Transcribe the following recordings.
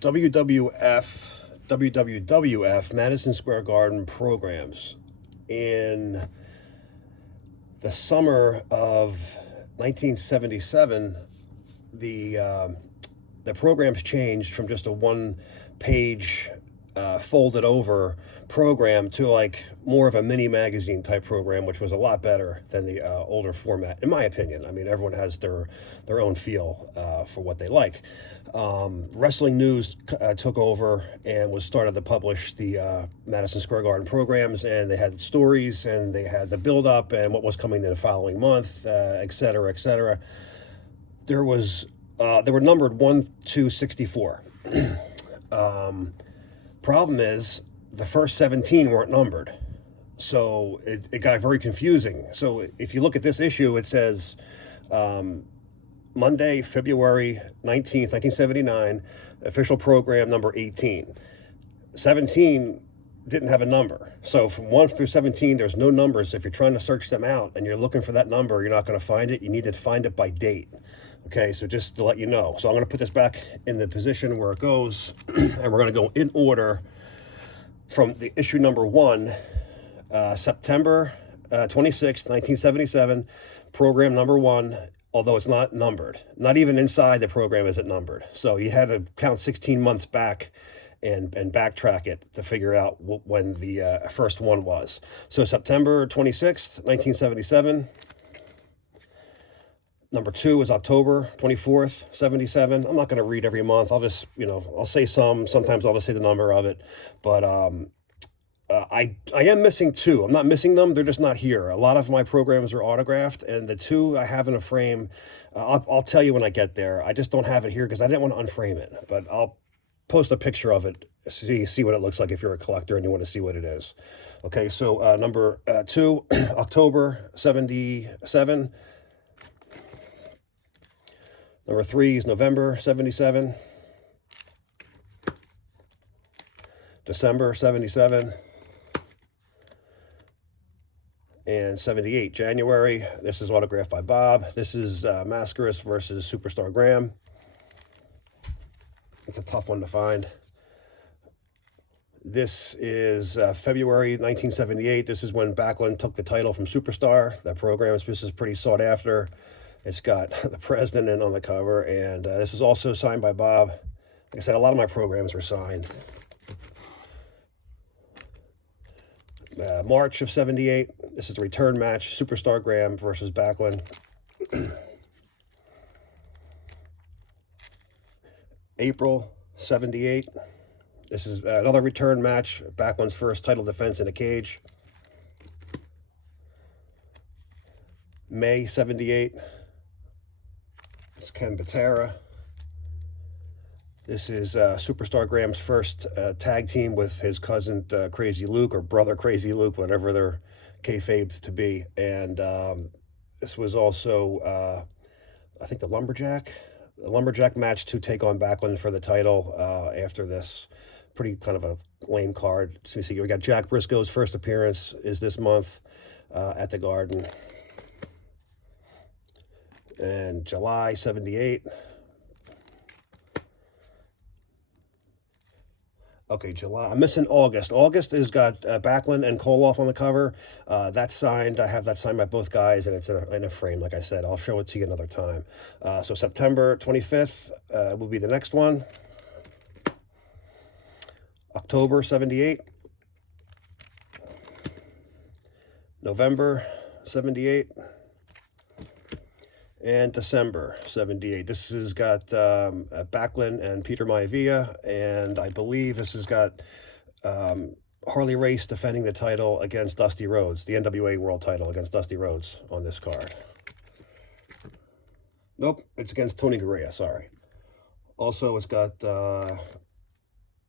WWF Madison Square Garden programs. In the summer of 1977, the programs changed from just a one-page folded over program to like more of a mini magazine type program, which was a lot better than the older format, in my opinion. I mean, everyone has their own feel for what they like. Wrestling News took over and was started to publish the Madison Square Garden programs, and they had stories and they had the build up and what was coming in the following month, et cetera, et cetera. They were numbered 1 to 64. Problem is, the first 17 weren't numbered. So it got very confusing. So if you look at this issue, it says Monday, February 19th, 1979, official program number 18. 17 didn't have a number. So from 1 through 17, there's no numbers. If you're trying to search them out and you're looking for that number, you're not going to find it. You need to find it by date. Okay, so just to let you know. So I'm going to put this back in the position where it goes, and we're going to go in order from the issue number 1, September 26th, 1977, program number 1, although it's not numbered. Not even inside the program is it numbered. So you had to count 16 months back and backtrack it to figure out when the first one was. So September 26th, 1977. Number 2 is October 24th, 77. I'm not going to read every month. I'll just, I'll say sometimes I'll just say the number of it. But I am missing 2. I'm not missing them. They're just not here. A lot of my programs are autographed, and the 2 I have in a frame. I'll tell you when I get there. I just don't have it here because I didn't want to unframe it. But I'll post a picture of it so you see what it looks like if you're a collector and you want to see what it is. Okay, so number 2, October 77. Number 3 is November 77, December 77, and 78, January. This is autographed by Bob. This is Mascaris versus Superstar Graham. It's a tough one to find. This is February 1978. This is when Backlund took the title from Superstar. That program, this is pretty sought after. It's got the president in on the cover, and this is also signed by Bob. Like I said, a lot of my programs were signed. March of 78, this is the return match, Superstar Graham versus Backlund. April 78, this is another return match, Backlund's first title defense in a cage. May 78, it's Ken Batera. This is Superstar Graham's first tag team with his cousin Crazy Luke, or brother Crazy Luke, whatever they're kayfabed to be. And this was also, I think, the Lumberjack match to take on Backlund for the title after this. Pretty kind of a lame card. So you see, we got Jack Briscoe's first appearance is this month at the Garden. And July 78. Okay, July. I'm missing August. August has got Backlund and Koloff on the cover. That's signed. I have that signed by both guys, and it's in a frame, like I said. I'll show it to you another time. So September 25th will be the next one. October 78. November 78. And December 78. This has got Backlund and Peter Maivia, and I believe this has got Harley Race defending the title against Dusty Rhodes, the NWA World title against Dusty Rhodes on this card. Nope, it's against Tony Garea, sorry. Also, it's got,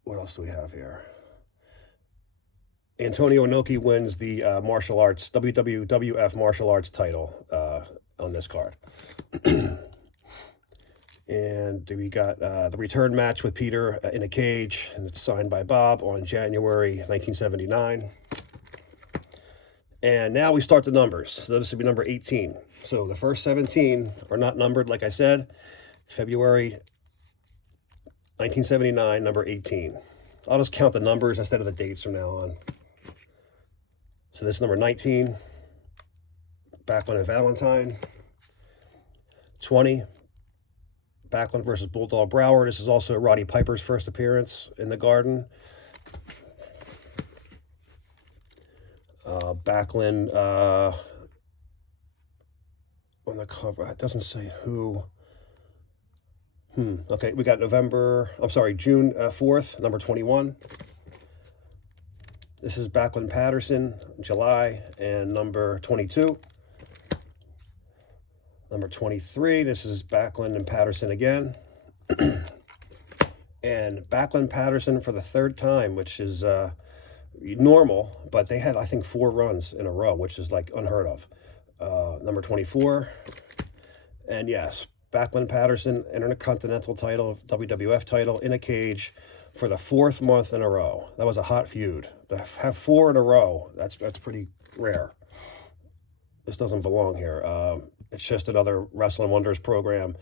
what else do we have here? Antonio Inoki wins the martial arts, WWF martial arts title on this card. And we got the return match with Peter in a cage, and it's signed by Bob on January 1979. And now we start the numbers. So this would be number 18. So the first 17 are not numbered, like I said. February 1979, number 18. I'll just count the numbers instead of the dates from now on. So this is number 19, Backlund and Valentine. 20, Backlund versus Bulldog Brower. This is also Roddy Piper's first appearance in the Garden. Backlund on the cover. It doesn't say who. Okay, we got June 4th, number 21. This is Backlund Patterson, July, and number 22. Number 23, this is Backlund and Patterson again. And Backlund Patterson for the third time, which is normal, but they had, I think, 4 runs in a row, which is like unheard of. Number 24. And yes, Backlund Patterson, Intercontinental title, WWF title, in a cage for the 4th month in a row. That was a hot feud. To have 4 in a row, that's pretty rare. This doesn't belong here. It's just another Wrestling Wonders program.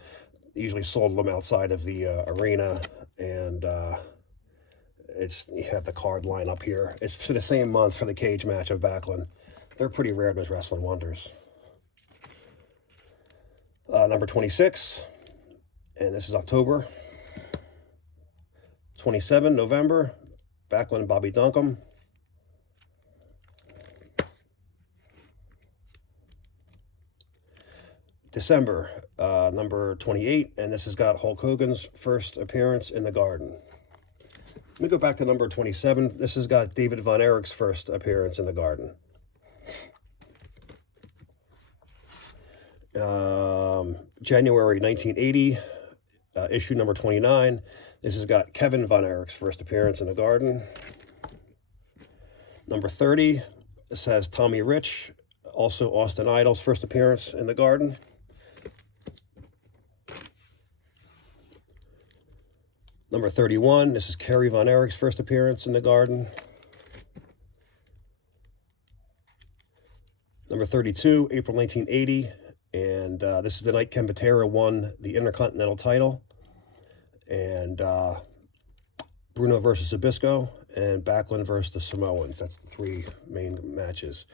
Usually sold them outside of the arena, and you have the card line up here. It's for the same month for the cage match of Backlund. They're pretty rare, those Wrestling Wonders. Number 26, and this is October. 27, November, Backlund and Bobby Duncombe. December, number 28, and this has got Hulk Hogan's first appearance in the Garden. Let me go back to number 27. This has got David Von Erich's first appearance in the Garden. January 1980, issue number 29. This has got Kevin Von Erich's first appearance in the Garden. Number 30, this has Tommy Rich, also Austin Idol's first appearance in the Garden. Number 31, this is Kerry Von Erich's first appearance in the Garden. Number 32, April 1980, and this is the night Ken Patera won the Intercontinental title. And Bruno versus Zbyszko, and Backlund versus the Samoans. That's the 3 main matches.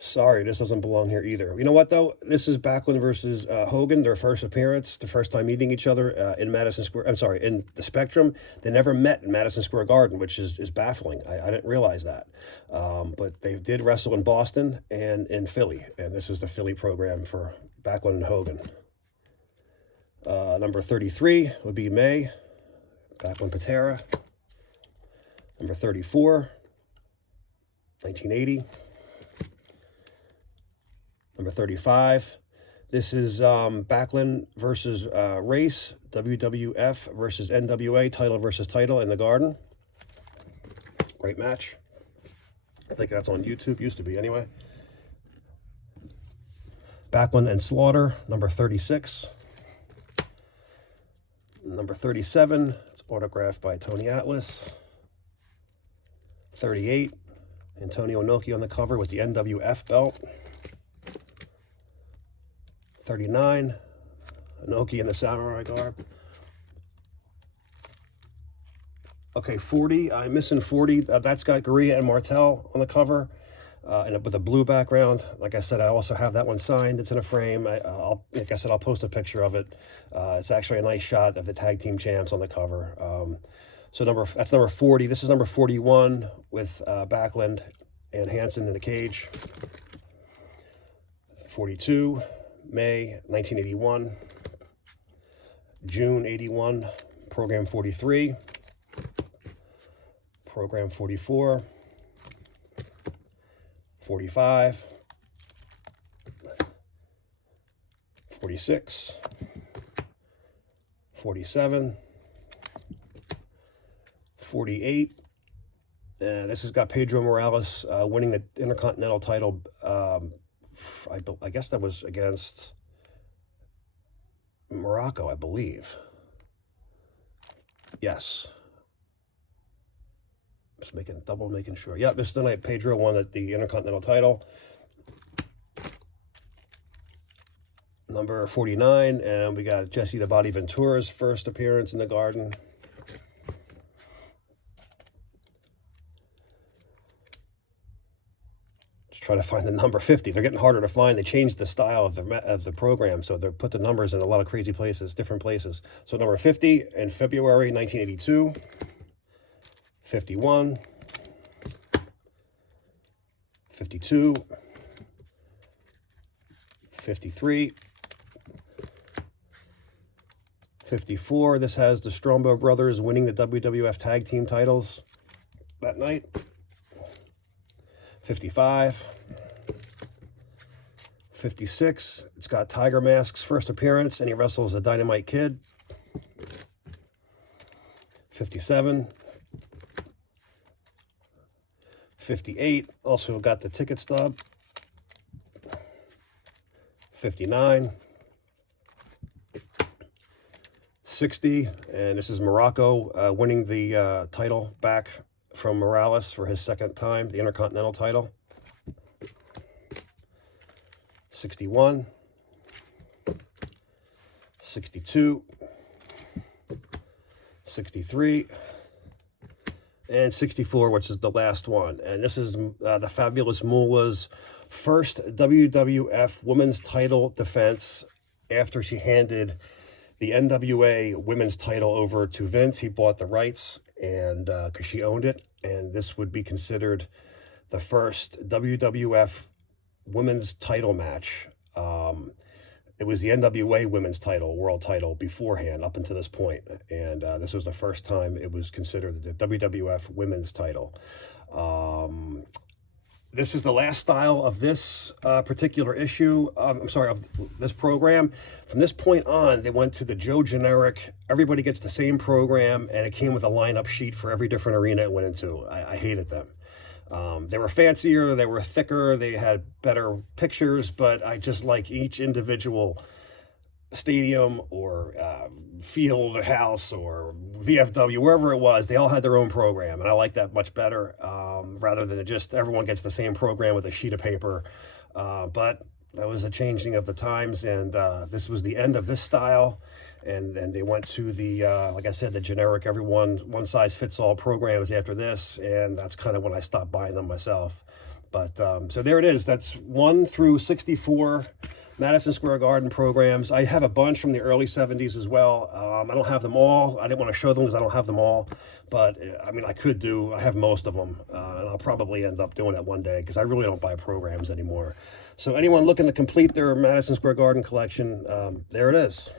Sorry, this doesn't belong here either. You know what, though? This is Backlund versus Hogan, their first appearance, the first time meeting each other in Madison Square. I'm sorry, in the Spectrum. They never met in Madison Square Garden, which is baffling. I didn't realize that. But they did wrestle in Boston and in Philly, and this is the Philly program for Backlund and Hogan. Number 33 would be May, Backlund Patera. Number 34, 1980. Number 35, this is Backlund versus Race, WWF versus NWA, title versus title in the Garden. Great match. I think that's on YouTube, used to be anyway. Backlund and Slaughter, number 36. Number 37, it's autographed by Tony Atlas. 38, Antonio Inoki on the cover with the NWF belt. 39, Inoki in the samurai garb. Okay, 40, I'm missing 40. That's got Gurria and Martel on the cover, and with a blue background. Like I said, I also have that one signed. It's in a frame. Like I said, I'll post a picture of it. It's actually a nice shot of the tag team champs on the cover. So that's number 40. This is number 41 with Backlund and Hansen in the cage. 42, May 1981. June 81, program 43. Program 44. 45. 46. 47. 48. This has got Pedro Morales winning the Intercontinental title. I guess that was against Morocco, I believe. Yes. Just making sure. Yeah, this is the night Pedro won the Intercontinental title. Number 49, and we got Jesse the Body Ventura's first appearance in the Garden. trying to find the number 50. They're getting harder to find. They changed the style of the program, so they put the numbers in a lot of crazy places, different places. So number 50 in February 1982, 51, 52, 53, 54. This has the Strombo brothers winning the WWF tag team titles that night. 55, 56, it's got Tiger Mask's first appearance, and he wrestles the Dynamite Kid. 57, 58, also got the ticket stub. 59, 60, and this is Morocco winning the title back from Morales for his second time, the Intercontinental title. 61, 62, 63, and 64, which is the last one. And this is the Fabulous Moolah's first WWF women's title defense after she handed the NWA women's title over to Vince. He bought the rights, and because she owned it, and this would be considered the first WWF women's title match. It was the NWA women's title, world title, beforehand up until this point, and this was the first time it was considered the WWF women's title. This is the last style of this particular issue, of this program. From this point on, they went to the Joe generic, everybody gets the same program, and it came with a lineup sheet for every different arena it went into. I hated them. They were fancier, they were thicker, they had better pictures, but I just like each individual stadium or field or house or VFW, wherever it was, they all had their own program, and I like that much better, rather than just everyone gets the same program with a sheet of paper. But that was a changing of the times, and this was the end of this style, and then they went to the, like I said, the generic, one-size-fits-all programs after this, and that's kind of when I stopped buying them myself. But so there it is. That's 1 through 64 Madison Square Garden programs. I have a bunch from the early 70s as well. I don't have them all. I didn't want to show them because I don't have them all. But, I mean, I have most of them. And I'll probably end up doing it one day because I really don't buy programs anymore. So anyone looking to complete their Madison Square Garden collection, there it is.